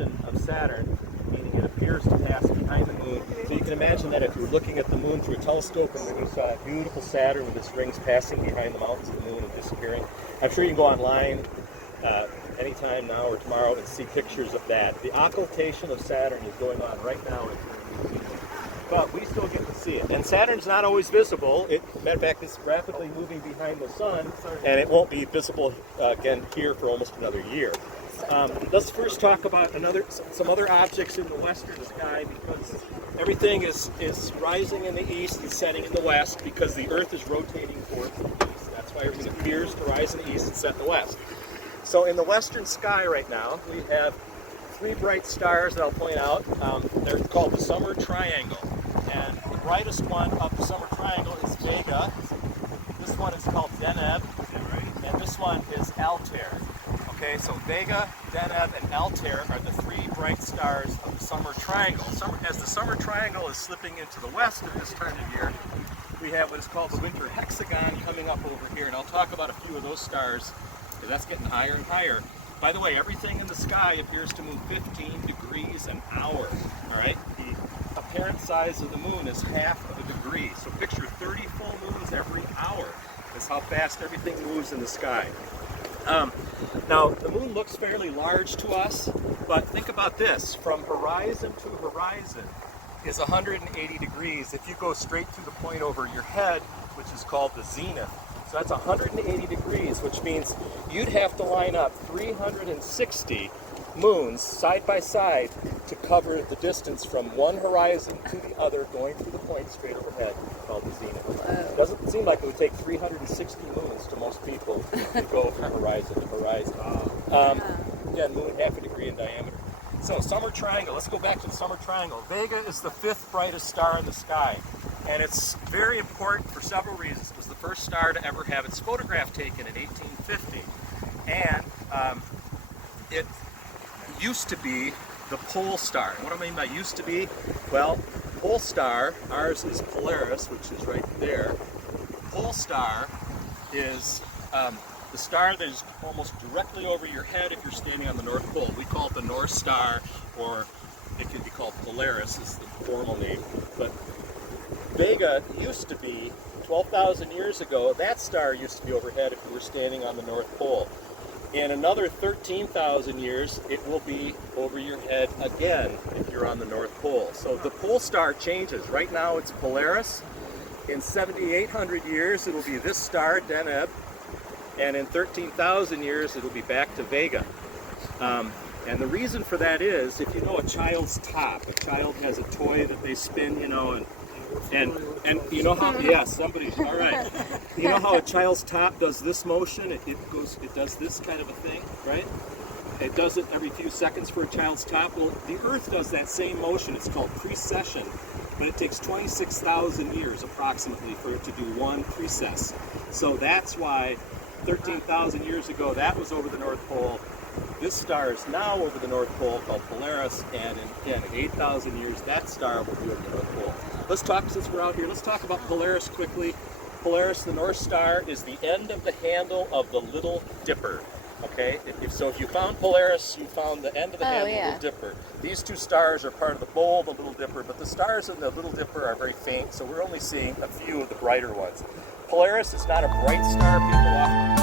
occultation of Saturn, meaning it appears to pass behind the moon. So you can imagine that if you were looking at the moon through a telescope and you saw a beautiful Saturn with its rings passing behind the mountains of the moon and disappearing. I'm sure you can go online anytime now or tomorrow and see pictures of that. The occultation of Saturn is going on right now, but we still get to see it. And Saturn's not always visible. Matter of fact, it's rapidly moving behind the sun, and it won't be visible again here for almost another year. Let's first talk about some other objects in the western sky, because everything is rising in the east and setting in the west, because the Earth is rotating towards the east. That's why everything appears to rise in the east and set in the west. So in the western sky right now, we have three bright stars that I'll point out. They're called the Summer Triangle. And the brightest one of the Summer Triangle is Vega. This one is called Deneb. And this one is Altair. Okay, so Vega, Deneb, and Altair are the three bright stars of the Summer Triangle. As the Summer Triangle is slipping into the west at this time of year, we have what is called the Winter Hexagon coming up over here. And I'll talk about a few of those stars, because that's getting higher and higher. By the way, everything in the sky appears to move 15 degrees an hour. All right? The apparent size of the moon is half of a degree. So picture 30 full moons every hour. That's how fast everything moves in the sky. Now, the moon looks fairly large to us, but think about this. From horizon to horizon is 180 degrees if you go straight through the point over your head, which is called the zenith. So that's 180 degrees, which means you'd have to line up 360 moons side by side to cover the distance from one horizon to the other, going through the point straight overhead, called the zenith. It doesn't seem like it would take 360 moons to most people to go from horizon to horizon. Again, moon half a degree in diameter. So, Summer Triangle. Let's go back to the Summer Triangle. Vega is the fifth brightest star in the sky. And it's very important for several reasons. It was the first star to ever have its photograph taken in 1850. And it used to be the pole star. And what do I mean by used to be? Well, pole star, ours is Polaris, which is right there. Pole star is the star that is almost directly over your head if you're standing on the North Pole. We call it the North Star, or it could be called Polaris, is the formal name. But Vega used to be, 12,000 years ago, that star used to be overhead if you were standing on the North Pole. In another 13,000 years, it will be over your head again if you're on the North Pole. So the pole star changes. Right now it's Polaris. In 7,800 years, it'll be this star, Deneb. And in 13,000 years, it'll be back to Vega. And the reason for that is, if you know a child's top, a child has a toy that they spin, you know, and you know how, yes, somebody, all right. You know how a child's top does this motion? It does this kind of a thing, right? It does it every few seconds for a child's top. Well, the Earth does that same motion. It's called precession, but it takes 26,000 years approximately for it to do one precess. So that's why 13,000 years ago, that was over the North Pole. This star is now over the North Pole, called Polaris, and in 8,000 years, that star will be over the North Pole. Let's talk, since we're out here, let's talk about Polaris quickly. Polaris, the North Star, is the end of the handle of the Little Dipper. Okay, if you found Polaris, you found the end of the handle of the Little Dipper. These two stars are part of the bowl of the Little Dipper, but the stars in the Little Dipper are very faint, so we're only seeing a few of the brighter ones. Polaris is not a bright star, people often